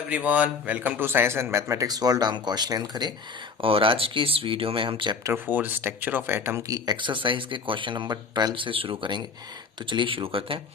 Everyone, welcome to science and mathematics world. हम कौशलेंद्र खरे और आज की इस वीडियो में हम चैप्टर 4 स्ट्रक्चर ऑफ एटम की एक्सरसाइज के क्वेश्चन नंबर 12 से शुरू करेंगे। तो चलिए शुरू करते हैं।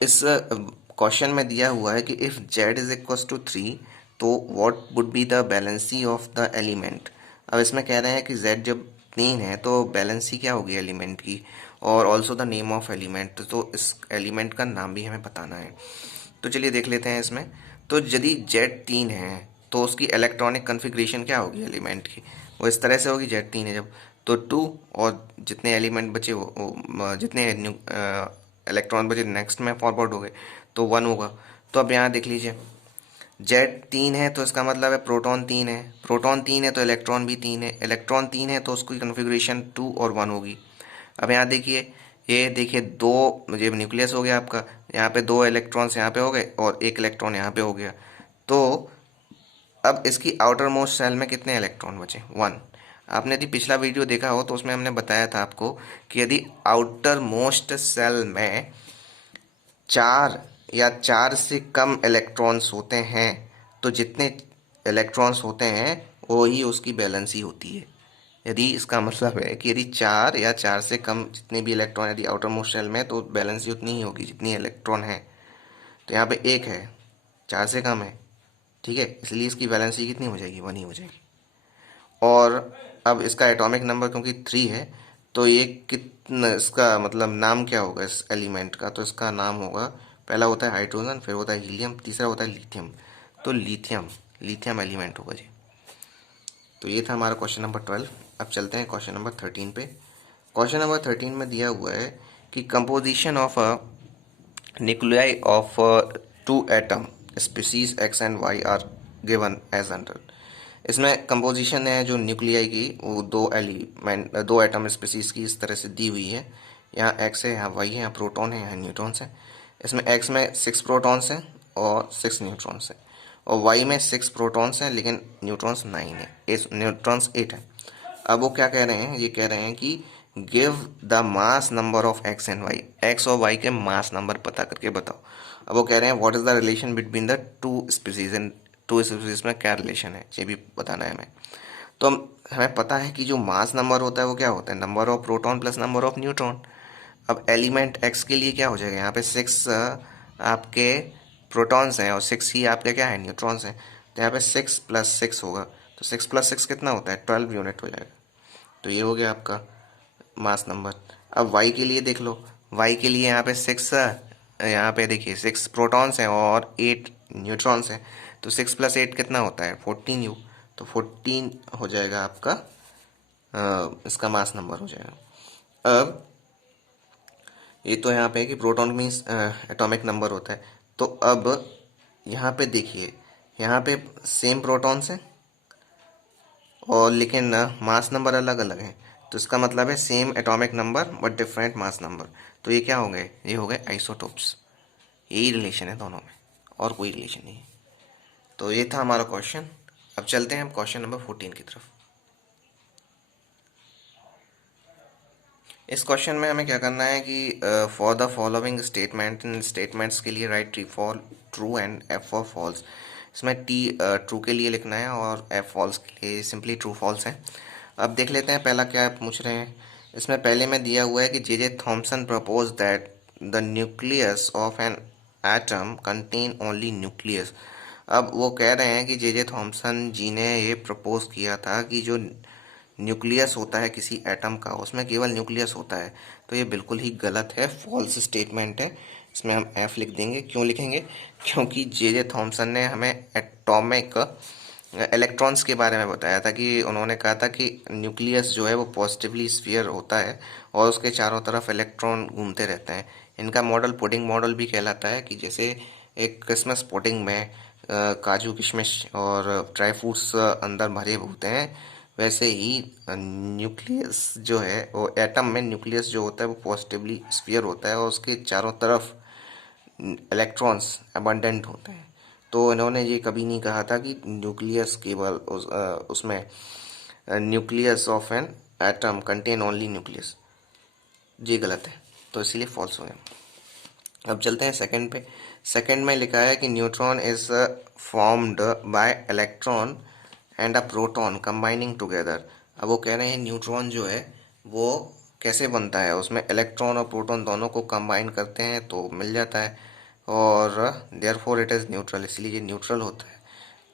इस क्वेश्चन में दिया हुआ है कि if z is equal to 3 तो what would be the valency of the element. अब इसमें कह रहे हैं कि z जब 3 है तो बैलेंसी क्या होगी एलिमेंट की, और also the name of element. तो इस एलिमेंट का नाम भी हमें बताना है। तो चलिए देख लेते हैं इसमें। तो यदि जेड 3 है तो उसकी इलेक्ट्रॉनिक कन्फिग्रेशन क्या होगी एलिमेंट की, वो इस तरह से होगी। जेड 3 है जब, तो 2 और जितने एलिमेंट बचे जितने इलेक्ट्रॉन बचे नेक्स्ट में फॉरवर्ड हो गए तो 1 होगा। तो अब यहाँ देख लीजिए, जेड 3 है तो इसका मतलब है प्रोटॉन 3 है, प्रोटॉन 3 है तो इलेक्ट्रॉन भी 3 है, इलेक्ट्रॉन 3 है तो उसकी कन्फिग्रेशन 2 और 1 होगी। अब यहाँ देखिए, ये देखिए दो, ये न्यूक्लियस हो गया आपका, यहाँ पे 2 इलेक्ट्रॉन्स यहाँ पे हो गए और 1 इलेक्ट्रॉन यहाँ पे हो गया। तो अब इसकी आउटर मोस्ट सेल में कितने इलेक्ट्रॉन बचे? 1। आपने यदि पिछला वीडियो देखा हो तो उसमें हमने बताया था आपको कि यदि आउटर मोस्ट सेल में 4 या 4 से कम इलेक्ट्रॉन्स होते हैं तो जितने इलेक्ट्रॉन्स होते हैं वो ही उसकी बैलेंसी होती है। यदि इसका मतलब है कि यदि 4 या 4 से कम जितने भी इलेक्ट्रॉन यदि आउटर मोस्ट शेल में, तो बैलेंसी उतनी ही होगी जितनी इलेक्ट्रॉन है। तो यहाँ पे 1 है, 4 से कम है, ठीक है, इसलिए इसकी बैलेंसी कितनी हो जाएगी? 1 ही हो जाएगी। और अब इसका एटॉमिक नंबर क्योंकि 3 है, तो ये कितना, इसका मतलब नाम क्या होगा इस एलिमेंट का? तो इसका नाम होगा, पहला होता है हाइड्रोजन, फिर होता है हीलियम, तीसरा होता है लिथियम। तो लिथियम, लिथियम एलिमेंट होगा जी। तो ये था हमारा क्वेश्चन नंबर 12। अब चलते हैं क्वेश्चन नंबर 13 पे। क्वेश्चन नंबर 13 में दिया हुआ है कि composition of a nuclei of two atom species X and Y are given as under. इसमें कंपोजिशन है जो न्यूक्लियाई की, वो दो एलिमेंट, दो एटम स्पीसीज की इस तरह से दी हुई है। यहाँ एक्स है, यहाँ वाई है, यहाँ प्रोटॉन है, यहाँ न्यूट्रॉन्स है। इसमें एक्स में 6 प्रोटॉन्स हैं और 6 न्यूट्रॉन्स हैं, और वाई में 6 प्रोटॉन्स हैं लेकिन न्यूट्रॉन्स 9 है, न्यूट्रॉन्स 8 है। अब वो क्या कह रहे हैं? ये कह रहे हैं कि give the mass number of X and Y, X और वाई के मास नंबर पता करके बताओ। अब वो कह रहे हैं what is the relation between the two species, and two species में क्या रिलेशन है ये भी बताना है हमें। तो हमें पता है कि जो मास नंबर होता है वो क्या होता है? Number of proton plus number of neutron. अब एलिमेंट एक्स के लिए क्या हो जाएगा? यहाँ पे 6 आपके प्रोटॉन्स हैं और 6 ही आपके क्या है? न्यूट्रॉन्स हैं। तो यहाँ पे 6 प्लस 6 होगा, तो 6 प्लस 6 कितना होता है? 12 यूनिट हो जाएगा। तो ये हो गया आपका मास नंबर। अब वाई के लिए देख लो, वाई के लिए यहाँ पे 6, यहाँ पे देखिए 6 प्रोटॉन्स हैं और 8 न्यूट्रॉन्स हैं। तो 6 प्लस 8 कितना होता है? 14 यू। तो 14 हो जाएगा आपका इसका मास नंबर हो जाएगा। अब ये तो यहाँ पे है कि प्रोटॉन मीन्स एटॉमिक नंबर होता है। तो अब यहाँ पे देखिए, यहाँ पे सेम प्रोटॉन्स हैं और लेकिन मास नंबर अलग अलग हैं। तो इसका मतलब है same atomic number but different mass number. तो ये क्या हो गए? ये हो गए आइसोटोप्स। यही रिलेशन है दोनों में, और कोई रिलेशन नहीं है। तो ये था हमारा क्वेश्चन। अब चलते हैं हम क्वेश्चन नंबर 14 की तरफ। इस क्वेश्चन में हमें क्या करना है कि फॉर द फॉलोइंग स्टेटमेंट, इन स्टेटमेंट्स के लिए write T for true and F for false. इसमें टी ट्रू के लिए लिखना है और एफ फॉल्स के लिए सिंपली ट्रू फॉल्स है। अब देख लेते हैं पहला क्या पूछ रहे हैं। इसमें पहले में दिया हुआ है कि J Thomson propose that the nucleus of an atom contain only nucleus. अब वो कह रहे हैं कि जे थॉमसन जी ने ये प्रपोज किया था कि जो न्यूक्लियस होता है किसी एटम का, उसमें केवल न्यूक्लियस होता है। तो ये बिल्कुल ही गलत है, फॉल्स स्टेटमेंट है। इसमें हम एफ लिख देंगे। क्यों लिखेंगे? क्योंकि जे थॉमसन ने हमें एटॉमिक इलेक्ट्रॉन्स के बारे में बताया था कि उन्होंने कहा था कि न्यूक्लियस जो है वो पॉजिटिवली स्फीयर होता है और उसके चारों तरफ इलेक्ट्रॉन घूमते रहते हैं। इनका मॉडल पुडिंग मॉडल भी कहलाता है कि जैसे एक क्रिसमस पुडिंग में काजू किशमिश और ड्राई फ्रूट्स अंदर भरे होते हैं, वैसे ही न्यूक्लियस जो है वो एटम में न्यूक्लियस जो होता है वो पॉजिटिवली स्फीयर होता है और उसके चारों तरफ इलेक्ट्रॉन्स अबंडेंट होते हैं। तो इन्होंने ये कभी नहीं कहा था कि न्यूक्लियस केवल उसमें nucleus of an atom contain only nucleus. ये गलत है, तो इसीलिए फॉल्स हो गया। अब चलते हैं सेकंड पे। सेकंड में लिखा है कि neutron is formed by electron and a proton combining together. अब वो कह रहे हैं न्यूट्रॉन जो है वो कैसे बनता है, उसमें इलेक्ट्रॉन और प्रोटॉन दोनों को कंबाइन करते हैं तो मिल जाता है, और therefore it is neutral, इसलिए ये न्यूट्रल होता है।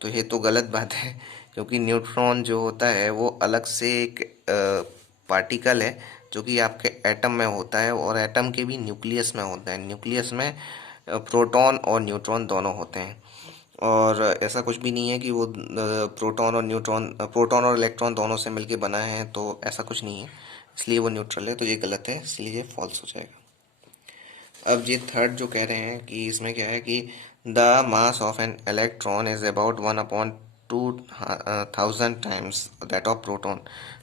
तो ये तो गलत बात है, क्योंकि न्यूट्रॉन जो होता है वो अलग से एक पार्टिकल है जो कि आपके एटम में होता है, और एटम के भी न्यूक्लियस में होता है। न्यूक्लियस में प्रोटॉन और न्यूट्रॉन दोनों होते हैं, और ऐसा कुछ भी नहीं है कि वो प्रोटॉन और इलेक्ट्रॉन दोनों से मिलके बना है, तो ऐसा कुछ नहीं है, इसलिए वो न्यूट्रल है, तो ये गलत है, इसलिए ये फॉल्स हो जाएगा। अब ये थर्ड जो कह रहे हैं कि इसमें क्या है कि the mass of an electron is about 1/2000 times that of proton.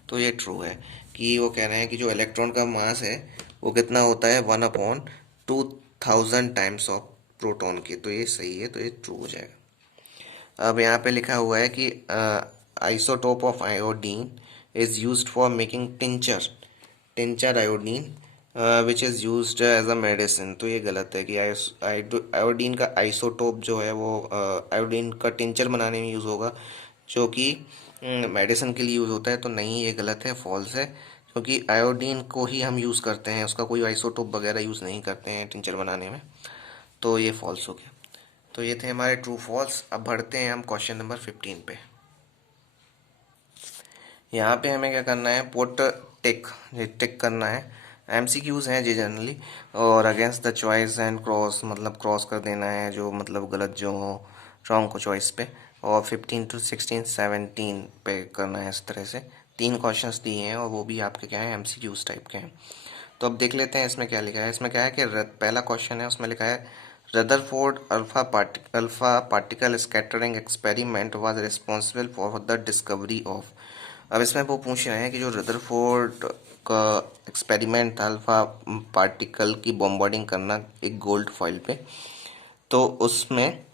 तो ये ट्रू है कि वो कह रहे हैं कि जो इलेक्ट्रॉन का मास है वो कितना होता है 1/2000 टाइम्स ऑफ प्रोटॉन की, तो ये सही है, तो ये ट्रू हो जाएगा। अब यहाँ पे लिखा हुआ है कि isotope of iodine is used for making tincture iodine which is used as a medicine. तो ये गलत है कि आयोडीन का आइसोटोप जो है वो आयोडीन का टिंचर बनाने में यूज़ होगा, जो कि मेडिसिन के लिए यूज़ होता है। तो नहीं, ये गलत है, फॉल्स है, क्योंकि आयोडीन को ही हम यूज़ करते हैं, उसका कोई आइसोटोप वगैरह यूज़ नहीं करते हैं टिंचर बनाने में, तो ये फॉल्स हो गया। तो ये थे हमारे ट्रू फॉल्स। अब बढ़ते हैं हम क्वेश्चन नंबर 15 पे। यहाँ पे हमें क्या करना है, पुट टिक, ये टिक करना है। एमसीक्यूज हैं जी जनरली, और against the choice and cross, मतलब क्रॉस कर देना है जो मतलब गलत जो हो, रॉन्ग को चॉइस पे, और 15 to 16 17 पे करना है। इस तरह से 3 क्वेश्चंस दिए हैं, और वो भी आपके क्या है, एमसीक्यूज टाइप के हैं। तो अब देख लेते हैं इसमें क्या लिखा है। इसमें क्या है कि पहला क्वेश्चन है, उसमें लिखा है Rutherford alpha particle scattering experiment was responsible for the discovery of. अब इसमें वो पूछ रहे हैं कि जो रदरफोर्ड का एक्सपेरिमेंट था अल्फा पार्टिकल की बॉम्बार्डिंग करना एक गोल्ड फॉइल पे, तो उसमें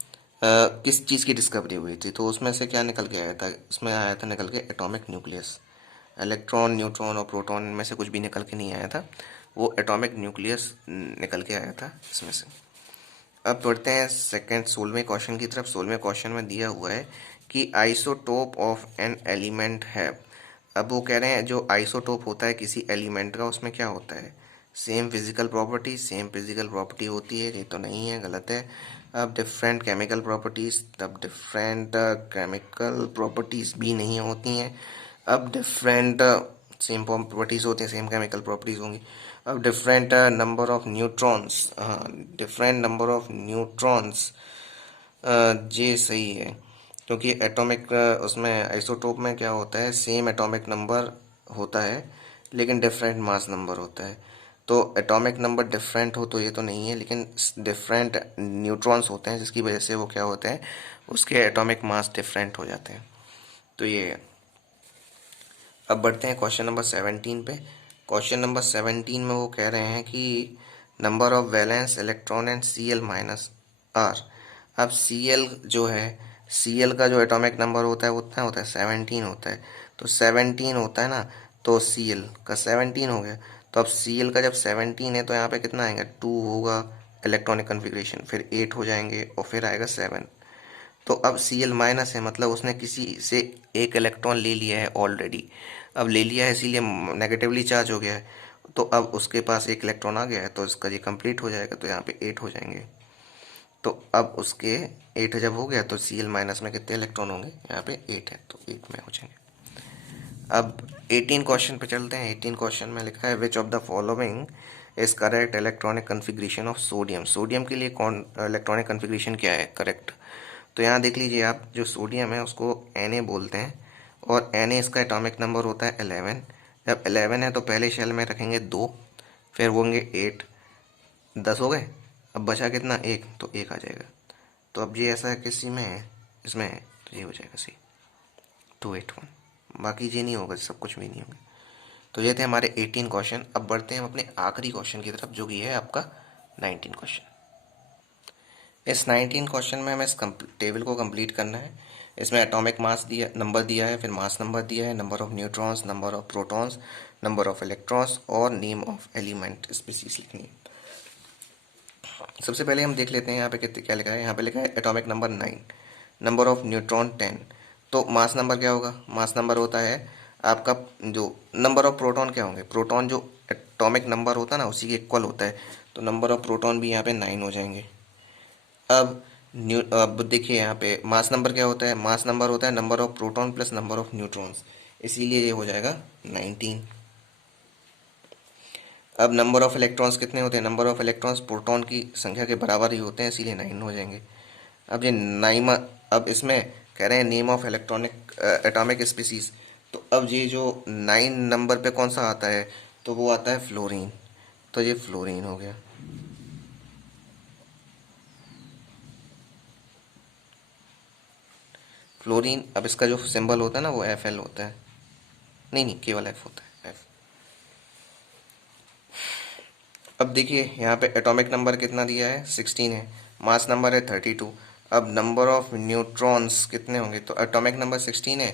किस चीज़ की डिस्कवरी हुई थी। तो उसमें से क्या निकल के आया था, उसमें आया था निकल के एटॉमिक न्यूक्लियस। इलेक्ट्रॉन, न्यूट्रॉन और प्रोटॉन में से कुछ भी निकल के नहीं आया था, वो एटॉमिक न्यूक्लियस निकल के आया था इसमें से। अब बढ़ते हैं सेकेंड 16वें क्वेश्चन की तरफ। 16वें क्वेश्चन में दिया हुआ है कि आइसोटोप ऑफ एन एलिमेंट है। अब वो कह रहे हैं जो आइसोटोप होता है किसी एलिमेंट का, उसमें क्या होता है, सेम फिजिकल प्रॉपर्टी होती है, ये तो नहीं है, गलत है। अब डिफरेंट केमिकल प्रॉपर्टीज, तब डिफरेंट केमिकल प्रॉपर्टीज भी नहीं होती हैं। अब डिफरेंट सेम प्रॉपर्टीज होती हैं, सेम केमिकल प्रॉपर्टीज होंगी। अब डिफरेंट नंबर ऑफ न्यूट्रॉन्स, हाँ डिफरेंट नंबर ऑफ न्यूट्रॉन्स, ये सही है, क्योंकि एटॉमिक उसमें आइसोटोप में क्या होता है, सेम एटॉमिक नंबर होता है लेकिन डिफरेंट मास नंबर होता है। तो एटॉमिक नंबर डिफरेंट हो तो ये तो नहीं है, लेकिन डिफरेंट न्यूट्रॉन्स होते हैं जिसकी वजह से वो क्या होते हैं, उसके एटॉमिक मास डिफरेंट हो जाते हैं, तो ये है। अब बढ़ते हैं क्वेश्चन नंबर 17 पे। क्वेश्चन नंबर 17 में वो कह रहे हैं कि number of valence electron and Cl minus are. अब Cl जो है, Cl का जो एटॉमिक नंबर होता है वो कितना होता है, 17 होता है। तो 17 होता है ना, तो Cl का 17 हो गया। तो अब Cl का जब 17 है तो यहाँ पे कितना आएगा, 2 होगा इलेक्ट्रॉनिक कन्फिग्रेशन, फिर 8 हो जाएंगे और फिर आएगा 7। तो अब Cl माइनस है, मतलब उसने किसी से एक इलेक्ट्रॉन ले लिया है ऑलरेडी। अब ले लिया है इसीलिए नेगेटिवली चार्ज हो गया है, तो अब उसके पास एक इलेक्ट्रॉन आ गया है, तो इसका ये कंप्लीट हो जाएगा, तो यहाँ पे 8 हो जाएंगे। तो अब उसके 8 जब हो गया तो Cl माइनस में कितने इलेक्ट्रॉन होंगे, यहाँ पे 8 है, तो 8 में हो जाएंगे। अब 18 क्वेश्चन पे चलते हैं। 18 क्वेश्चन में लिखा है which of the following is correct electronic configuration of sodium. Sodium के लिए कौन इलेक्ट्रॉनिक कन्फिग्रेशन क्या है करेक्ट। तो यहाँ देख लीजिए आप, जो सोडियम है उसको Na बोलते हैं, और Na इसका एटॉमिक नंबर होता है 11। जब 11 है तो पहले शेल में रखेंगे 2, फिर होंगे 8, 10 हो गए। अब बचा कितना, 1, तो 1 आ जाएगा। तो अब ये ऐसा किसी में है, इसमें है, तो ये हो जाएगा सी 281। बाकी ये नहीं होगा, सब कुछ भी नहीं होगा। तो ये थे हमारे 18 क्वेश्चन। अब बढ़ते हैं हम अपने आखिरी क्वेश्चन की तरफ, जो कि है आपका 19 क्वेश्चन। इस 19 क्वेश्चन में हमें इस टेबल को कंप्लीट करना है। इसमें एटॉमिक मास दिया, नंबर दिया है, फिर मास नंबर दिया है, number of neutrons, number of protons, number of electrons और नेम ऑफ एलिमेंट स्पीसीज लिखनी है। सबसे पहले हम देख लेते हैं यहाँ पे कितने क्या लिखा है। यहाँ पे लिखा है atomic number 9, number of neutron 10। तो मास नंबर क्या होगा? मास नंबर होता है आपका जो नंबर ऑफ प्रोटॉन क्या होंगे, प्रोटॉन जो एटॉमिक नंबर होता है ना उसी के इक्वल होता है, तो नंबर ऑफ प्रोटॉन भी यहाँ पे 9 हो जाएंगे। अब देखिए यहाँ पे मास नंबर क्या होता है, मास नंबर होता है number of proton plus number of neutrons, इसीलिए ये हो जाएगा 19। अब नंबर ऑफ इलेक्ट्रॉन्स कितने होते हैं, नंबर ऑफ इलेक्ट्रॉन्स प्रोटॉन की संख्या के बराबर ही होते हैं, इसीलिए 9 हो जाएंगे। अब ये नाइम, अब इसमें कह रहे हैं name of electronic atomic species, तो अब ये जो 9 नंबर पे कौन सा आता है, तो वो आता है फ्लोरीन, तो ये फ्लोरीन हो गया। फ्लोरीन, अब इसका जो सिंबल होता है ना वो Fl होता है, नहीं केवल F होता है, F। अब देखिए यहाँ पे एटॉमिक नंबर कितना दिया है, 16 है, मास नंबर है 32। अब नंबर ऑफ न्यूट्रॉन्स कितने होंगे, तो एटॉमिक नंबर 16 है,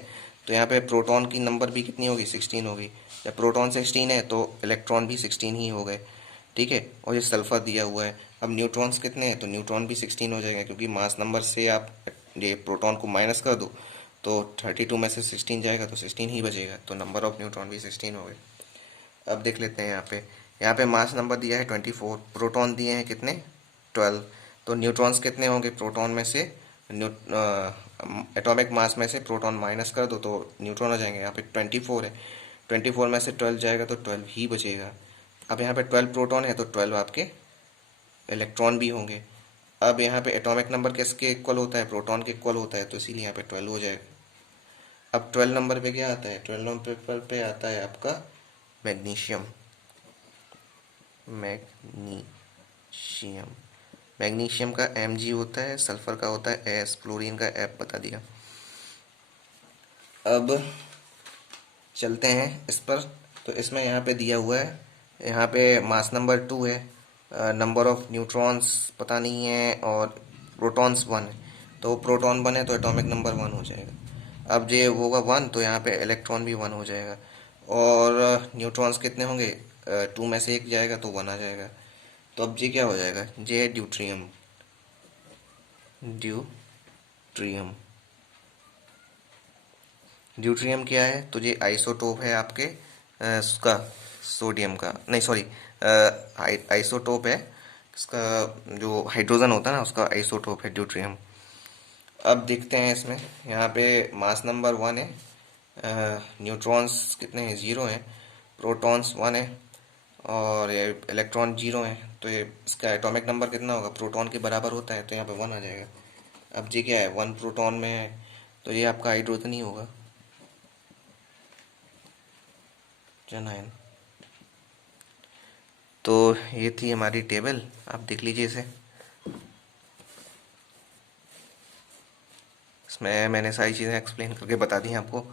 तो यहाँ पे प्रोटॉन की नंबर भी कितनी होगी, 16 होगी। जब प्रोटॉन 16 है तो इलेक्ट्रॉन भी 16 ही हो गए, ठीक है। और ये सल्फर दिया हुआ है। अब न्यूट्रॉन्स कितने हैं, तो न्यूट्रॉन भी 16 हो जाएंगे, क्योंकि मास नंबर से आप ये प्रोटॉन को माइनस कर दो तो 32 में से 16 जाएगा तो 16 ही बचेगा, तो नंबर ऑफ न्यूट्रॉन भी 16 हो गए। अब देख लेते हैं यहाँ पे मास नंबर दिया है 24, प्रोटॉन दिए हैं कितने, 12। तो न्यूट्रॉन्स कितने होंगे, प्रोटॉन में से एटॉमिक मास में से प्रोटॉन माइनस कर दो तो न्यूट्रॉन हो जाएंगे। यहाँ पे 24 है, 24 में से 12 जाएगा तो 12 ही बचेगा। अब यहाँ पे 12 प्रोटॉन है तो 12 आपके इलेक्ट्रॉन भी होंगे। अब यहाँ पे एटॉमिक नंबर किसके इक्वल होता है, प्रोटॉन के इक्वल होता है, तो इसीलिए यहाँ पे 12 हो जाएगा। अब 12 नंबर पे क्या आता है, 12 नंबर पे आता है आपका मैग्नीशियम, मैग्नीशियम, मैग्नीशियम का Mg होता है, सल्फर का होता है S, फ्लोरीन का F बता दिया। अब चलते हैं इस पर, तो इसमें यहाँ पे दिया हुआ है, यहाँ पे मास नंबर 2 है, नंबर ऑफ न्यूट्रॉन्स पता नहीं है, और प्रोटॉन्स 1 है, तो प्रोटॉन 1 है तो एटॉमिक नंबर 1 हो जाएगा। अब ये होगा 1 तो यहाँ पे इलेक्ट्रॉन भी 1 हो जाएगा, और न्यूट्रॉन्स कितने होंगे, 2 में से 1 जाएगा तो 1 आ जाएगा। तो अब ये क्या हो जाएगा, ये है ड्यूट्रियम, ड्यूट्रियम, ड्यूट्रियम क्या है, तो ये आइसोटोप है आपके उसका सोडियम का, नहीं सॉरी, आइसोटोप है इसका, जो हाइड्रोजन होता है ना उसका आइसोटोप है ड्यूट्रियम। अब देखते हैं इसमें, यहाँ पे मास नंबर 1 है, न्यूट्रॉन्स कितने हैं, 0 हैं, प्रोटॉन्स 1 है, और ये इलेक्ट्रॉन 0 है, तो ये इसका एटॉमिक नंबर कितना होगा, प्रोटॉन के बराबर होता है, तो यहाँ पे 1 आ जाएगा। अब ये क्या है, 1 प्रोटॉन में है, तो ये आपका हाइड्रोजन ही होगा, जेनाइन। तो ये थी हमारी टेबल, आप देख लीजिए इसे, इसमें मैंने सारी चीज़ें एक्सप्लेन करके बता दी हैं आपको।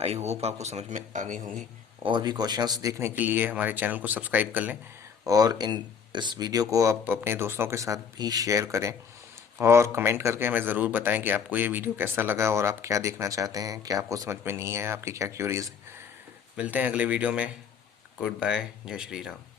आई होप आपको समझ में आ गई होंगी। और भी क्वेश्चंस देखने के लिए हमारे चैनल को सब्सक्राइब कर लें, और इस वीडियो को आप अपने दोस्तों के साथ भी शेयर करें, और कमेंट करके हमें ज़रूर बताएं कि आपको ये वीडियो कैसा लगा और आप क्या देखना चाहते हैं, क्या आपको समझ में नहीं है, आपकी क्या क्यूरीज है। मिलते हैं अगले वीडियो में। गुड बाय, जय श्री राम।